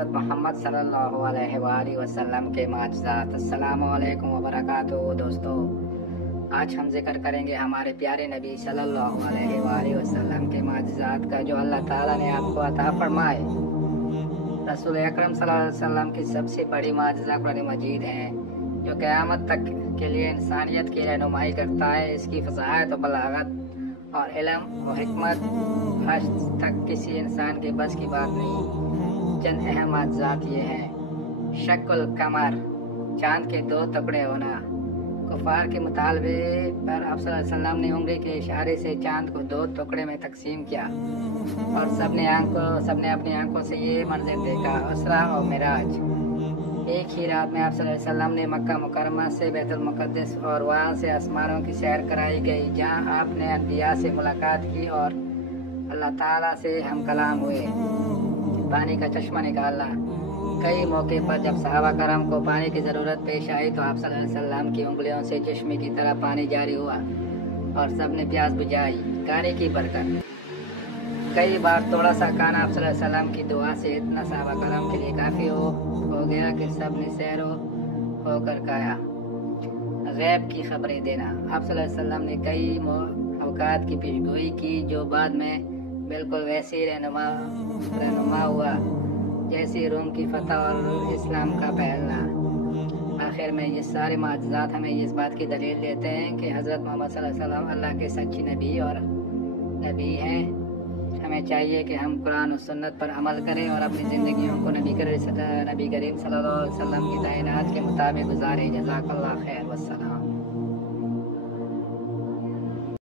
حضرت محمد صلی اللہ علیہ وآلہ وسلم کے معجزات۔ السلام علیکم وبرکاتہ دوستو، آج ہم ذکر کریں گے ہمارے پیارے نبی صلی اللہ علیہ وآلہ وسلم کے معجزات کا جو اللہ تعالیٰ نے آپ کو عطا فرمائے۔ رسول اکرم صلی اللہ علیہ وسلم کی سب سے بڑی معجزہ قرآن مجید ہے، جو قیامت تک کے لیے انسانیت کی رہنمائی کرتا ہے۔ اس کی فصاحت و بلاغت اور علم و حکمت آج تک کسی انسان کے بس کی بات نہیں۔ چند اہم معجزات یہ ہیں: شق القمر، چاند کے 2 ٹکڑے ہونا۔ کفار کے مطالبے پر آپ صلی اللہ علیہ وسلم نے انگلی کے اشارے سے چاند کو 2 ٹکڑے میں تقسیم کیا اور سب نے اپنی آنکھوں سے یہ منظر دیکھا۔ اسرا اور معراج، ایک ہی رات میں آپ صلی اللہ علیہ وسلم نے مکہ مکرمہ سے بیت المقدس اور وہاں سے آسمانوں کی سیر کرائی گئی، جہاں آپ نے انبیاء سے ملاقات کی اور اللہ تعالیٰ سے ہم کلام ہوئے۔ پانی کا چشمہ نکالنا، کئی موقع پر جب صحابہ کرام کو پانی کی ضرورت پیش آئی تو آپ صلی اللہ علیہ وسلم کی انگلیوں سے چشمے کی طرح پانی جاری ہوا اور سب نے پیاس بجھائی۔ کھانے کی برکت، کئی بار تھوڑا سا کھانا آپ صلی اللہ علیہ وسلم کی دعا سے اتنا صحابہ کرام کے لیے کافی ہو گیا کہ سب نے سیر ہو کر کھایا۔ غیب کی خبریں دینا، آپ صلی اللہ علیہ وسلم نے کئی اوقات کی پیشگوئی کی جو بعد میں بالکل ویسی رہنما ہوا، جیسے روم کی فتح اور اسلام کا پھیلنا۔ آخر میں یہ سارے معجزات ہمیں اس بات کی دلیل دیتے ہیں کہ حضرت محمد صلی اللہ علیہ وسلم اللہ کے سچی نبی ہیں۔ ہمیں چاہیے کہ ہم قرآن و سنت پر عمل کریں اور اپنی زندگیوں کو نبی کریم صلی اللہ علیہ وسلم کی تعینات کے مطابق گزاریں۔ جزاک اللہ خیر، والسلام۔